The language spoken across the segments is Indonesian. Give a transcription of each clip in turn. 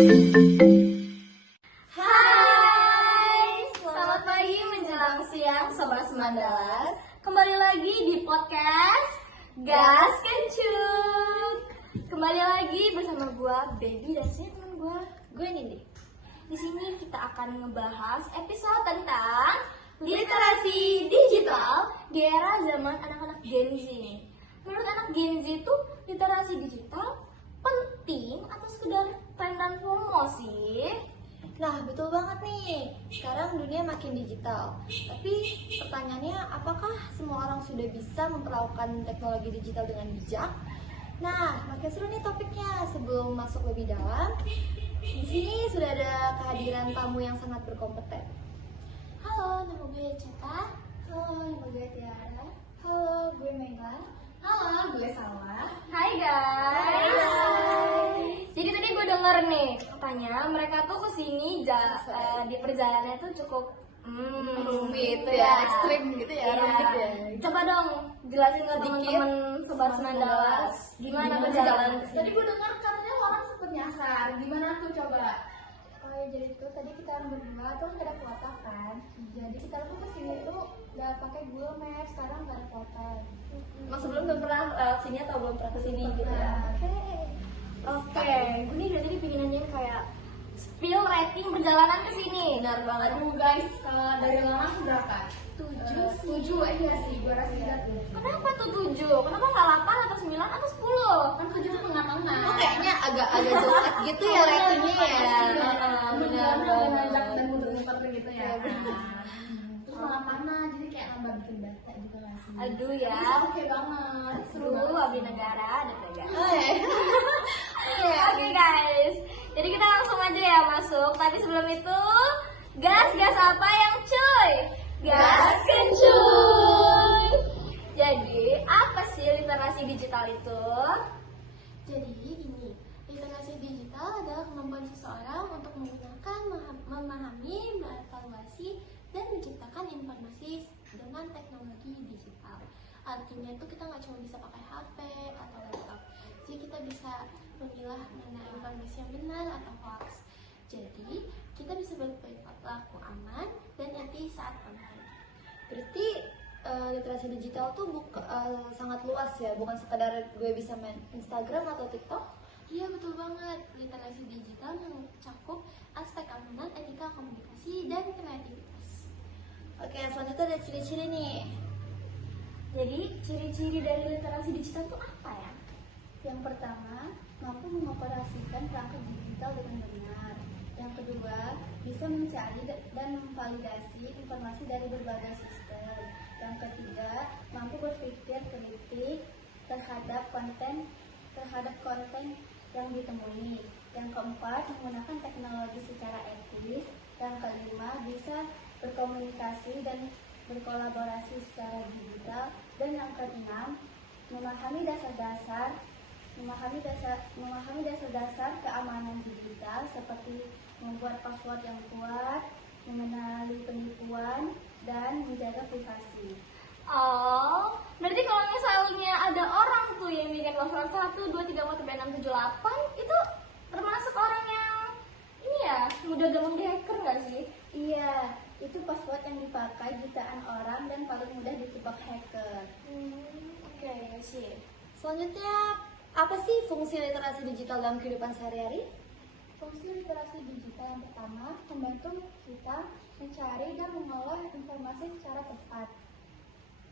Hai, selamat pagi menjelang siang Sobat Semandalas. Kembali lagi di podcast Gas Kencur. Kembali lagi bersama gua Baby dan saya teman gue Nindi. Di sini kita akan ngebahas episode tentang literasi digital di era zaman anak-anak Gen Z. Menurut anak Gen Z itu literasi digital penting atau sekedar tren dan promosi? Nah, betul banget nih. Sekarang dunia makin digital. Tapi pertanyaannya, apakah semua orang sudah bisa memperlakukan teknologi digital dengan bijak? Nah, makin seru nih topiknya. Sebelum masuk lebih dalam, di sini sudah ada kehadiran tamu yang sangat berkompeten. Halo, nama gue Ceta. Halo, nama gue Tiara. Halo, gue Meila. Halo, gue Salma. Hai guys. Jadi tadi gue denger nih katanya mereka tuh kesini di perjalanannya tuh cukup Rumit ya, ekstrim gitu ya, rumit ya. Coba dong jelasin ke teman-teman Sobat Semandalas gimana perjalanan kesini. Tadi gue dengar katanya orang sempet nyasar. Gimana tuh coba? Oh ya, jadi itu tadi kita berdua tuh ada kuota kan. Jadi kita tuh kesini tuh udah pakai Google Maps, sekarang nggak ada kuota. Mas sebelum belum pernah sini atau belum pernah kesini gitu ya? Oke, gue nih dari tadi pengen nanyain kayak spill rating perjalanan ke sini. Benar banget. Aduh guys, dari lama tuh berapa? 7 iya sih, gue rasa juga tuh. Kenapa tuh 7? Kenapa nggak 8 atau 9 atau 10? Kan 7 tuh tengah-tengah. Oh, kayaknya agak dekat gitu ya ratingnya ya. Benar, nanjak dan muter-muter gitu ya. Terus malah panas, jadi kayak nambah bikin bete gitu lah sih. Aduh ya, Oke banget. seru abdi negara dan negara. Oh ya. Oke guys, jadi kita langsung aja ya masuk. Tapi sebelum itu, gas apa yang cuy? Gas Kencur. Jadi apa sih literasi digital itu? Jadi ini, literasi digital adalah kemampuan seseorang untuk menggunakan, memahami, mengevaluasi, dan menciptakan informasi dengan teknologi digital. Artinya itu kita nggak cuma bisa pakai HP atau laptop, jadi kita bisa memilah mana informasi yang benar atau hoax. Jadi kita bisa berperilaku aman dan etis saat online. Berarti literasi digital tuh sangat luas ya, bukan sekadar gue bisa main Instagram atau TikTok. Iya betul banget, literasi digital mencakup aspek keamanan, etika komunikasi, dan kreativitas. Oke, selanjutnya ada ciri-ciri nih. Jadi ciri-ciri dari literasi digital itu apa ya? Yang pertama, mampu mengoperasikan perangkat digital dengan benar. Yang kedua, bisa mencari dan memvalidasi informasi dari berbagai sistem. Yang ketiga, mampu berpikir kritis terhadap konten yang ditemui. Yang keempat, menggunakan teknologi secara etis. Yang kelima, bisa berkomunikasi dan berkolaborasi secara digital. Dan yang keenam, memahami dasar-dasar keamanan digital seperti membuat password yang kuat, mengenali penipuan, dan menjaga privasi. Oh, berarti kalau misalnya ada orang tuh yang bikin password 1, 2, 3, 4, 5, 6, 7, 8 itu termasuk orang yang ini ya, mudah gampang dihacker nggak sih? Iya, itu password yang dipakai jutaan orang dan paling mudah ditebak hacker. Oke, sih. Selanjutnya, apa sih fungsi literasi digital dalam kehidupan sehari-hari? Fungsi literasi digital yang pertama membantu kita mencari dan mengolah informasi secara tepat.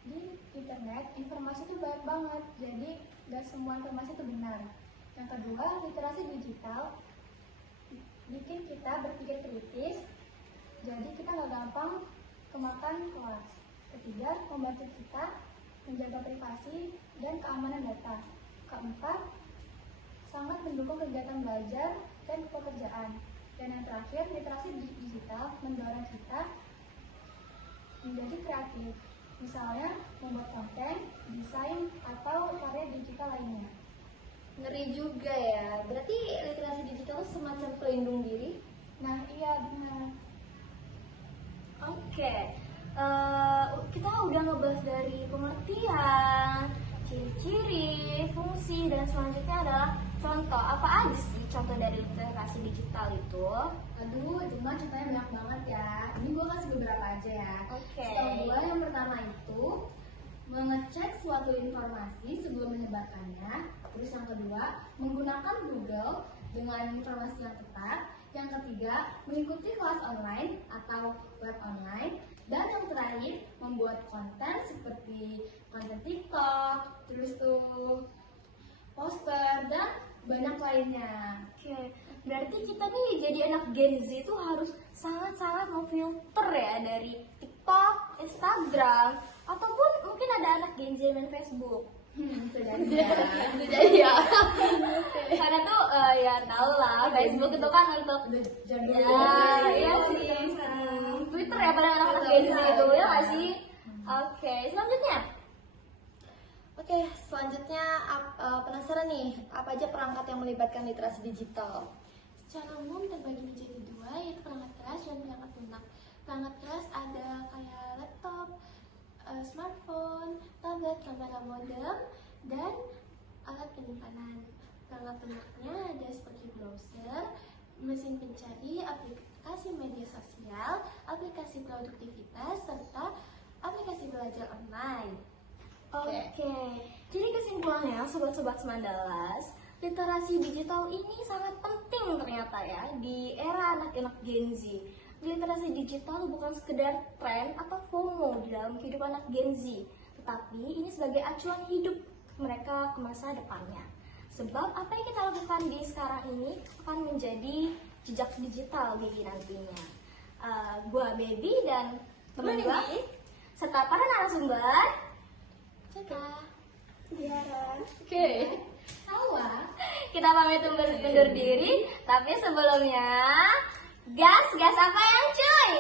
Di internet, informasi itu banyak banget, jadi gak semua informasi itu benar. Yang kedua, literasi digital bikin kita berpikir kritis, jadi kita gak gampang kemakan hoax. Ketiga, membantu kita menjaga privasi dan keamanan data. Keempat, sangat mendukung kegiatan belajar dan pekerjaan. Dan yang terakhir, literasi digital mendorong kita menjadi kreatif. Misalnya, membuat konten, desain, atau karya digital lainnya. Ngeri juga ya. Berarti literasi digital itu semacam pelindung diri. Nah, iya benar. Oke, kita udah ngebahas dari pengertian, ciri-ciri, fungsi, dan selanjutnya adalah contoh apa aja sih contoh dari literasi digital itu? Aduh, itu mah contohnya banyak banget ya. Ini gue kasih beberapa aja ya. Oke. Setahu gue yang pertama itu mengecek suatu informasi sebelum menyebarkannya. Terus yang kedua, menggunakan Google dengan informasi yang tepat. Yang ketiga, mengikuti kelas online atau web online. Dan yang terakhir, membuat konten seperti konten TikTok, terus tuh poster dan banyak lainnya. Oke, berarti kita nih jadi anak Gen Z itu harus sangat-sangat memfilter ya dari TikTok, Instagram, ataupun mungkin ada anak Gen Z yang main Facebook. Bisa jadi ya. Jadi ya, karena tuh ya tau lah Facebook itu kan untuk Udah jadul ya, ya. iya sih. Twitter ya paling anak-anak Gen Z itu ya nggak sih? Oke, selanjutnya. Oke, selanjutnya penasaran nih, apa aja perangkat yang melibatkan literasi digital? Secara umum terbagi menjadi dua, yaitu perangkat keras dan perangkat lunak. Perangkat keras ada kayak laptop, smartphone, tablet, kamera modem, dan alat penyimpanan. Perangkat lunaknya ada seperti browser, mesin pencari, aplikasi media sosial, aplikasi produktivitas, serta aplikasi belajar online. Oke, jadi kesimpulannya sobat-sobat Semandalas, literasi digital ini sangat penting ternyata ya di era anak-anak Gen Z. Literasi digital bukan sekedar tren atau FOMO di dalam kehidupan anak Gen Z, tetapi ini sebagai acuan hidup mereka ke masa depannya. Sebab apa yang kita lakukan di sekarang ini akan menjadi jejak digital Baby nantinya. Gua Baby dan teman gua serta para narasumber. Ceka. Oke. Salah. Kita pamit undur diri, tapi sebelumnya gas apa yang cuy?